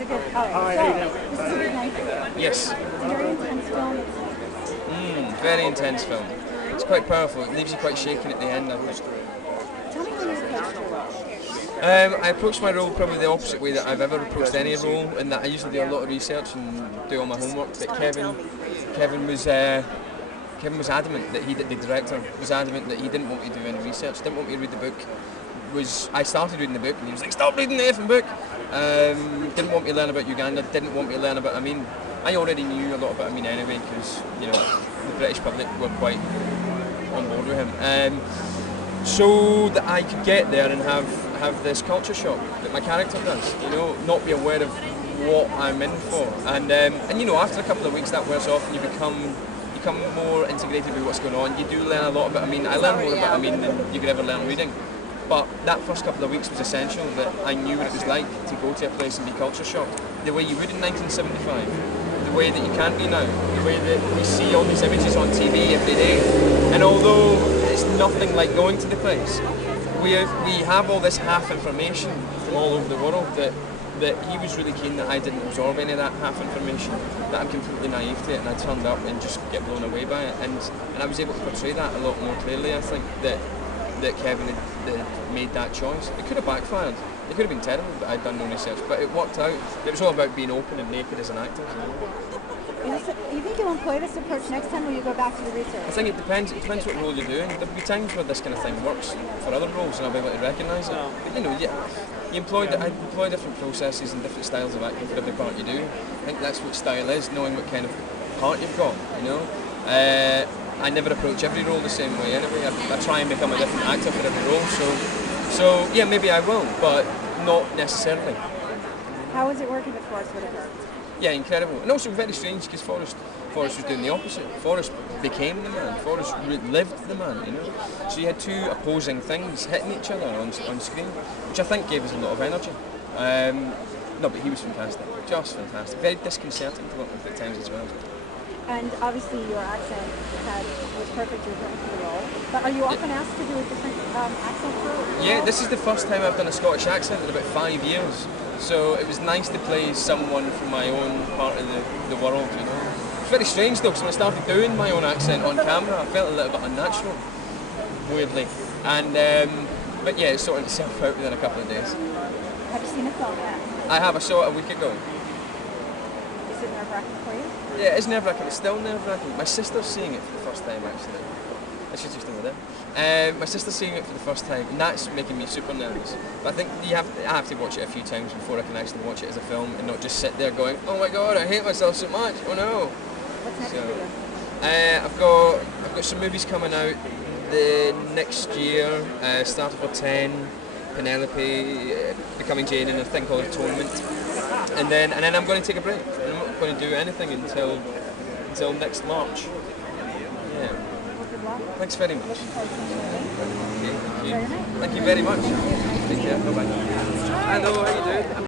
a good. Alright, so this is a big night for you. Yes. It's a very intense film. Very intense film. It's quite powerful. It leaves you quite shaken at the end. Tell me how you approached your role. I approached my role probably the opposite way that I've ever approached any role, in that I usually do a lot of research and do all my homework. But Kevin was adamant that the director was adamant that he didn't want me to do any research, didn't want me to read the book. I started reading the book and he was like, stop reading the effing book. Didn't want me to learn about Uganda, didn't want me to learn about Amin. I already knew a lot about Amin anyway because, you know, the British public were quite on board with him. So that I could get there and have this culture shock that my character does, you know, not be aware of what I'm in for. And you know, after a couple of weeks that wears off and you become more integrated with what's going on. You do learn a lot about Amin. I learned more about Amin than you could ever learn reading. But that first couple of weeks was essential, that I knew what it was like to go to a place and be culture shocked. The way you would in 1975, the way that you can't be now, the way that we see all these images on TV every day. And although it's nothing like going to the place, we have all this half information from all over the world that he was really keen that I didn't absorb any of that half information, that I'm completely naive to it and I turned up and just get blown away by it. And I was able to portray that a lot more clearly, I think, that Kevin had made that choice. It could have backfired. It could have been terrible that I'd done no research, but it worked out. It was all about being open and naked as an actor. You think you'll employ this approach next time, or you go back to the research? I think it depends. It depends what role you're doing. There'll be times where this kind of thing works for other roles, and I'll be able to recognise it. But you know, I employ different processes and different styles of acting for every part you do. I think that's what style is, knowing what kind of part you've got. You know. I never approach every role the same way anyway. I try and become a different actor for every role, so yeah, maybe I will, but not necessarily. How was it working with Forest Whitaker? Yeah, incredible. And also very strange because Forest was doing the opposite. Forest became the man. Forest lived the man, you know. So you had two opposing things hitting each other on screen, which I think gave us a lot of energy. No, but he was fantastic, just fantastic. Very disconcerting to work with at times as well. And obviously your accent was perfect for the role. But are you often asked to do a different accent for it? Yeah, this is the first time I've done a Scottish accent in about 5 years. So it was nice to play someone from my own part of the world, you know. It's very strange though, because when I started doing my own accent on camera, I felt a little bit unnatural, weirdly. And but yeah, it sorted itself out within a couple of days. Have you seen a film yet? I have. I saw it a week ago. Is it nerve-wracking for you? Yeah, it's nerve-wracking. It's still nerve-wracking. My sister's seeing it for the first time, actually. I should just over there. My sister's seeing it for the first time, and that's making me super nervous. But I think I have to watch it a few times before I can actually watch it as a film and not just sit there going, oh my god, I hate myself so much. Oh no. What's next for you? I've got some movies coming out the next year. Starter for 10, Penelope, Becoming Jane, and a thing called Atonement. And then I'm going to take a break. I'm not going to do anything until next March. Yeah. Thanks very much. Thank you very much. Take care. Bye bye. Hello, how you doing?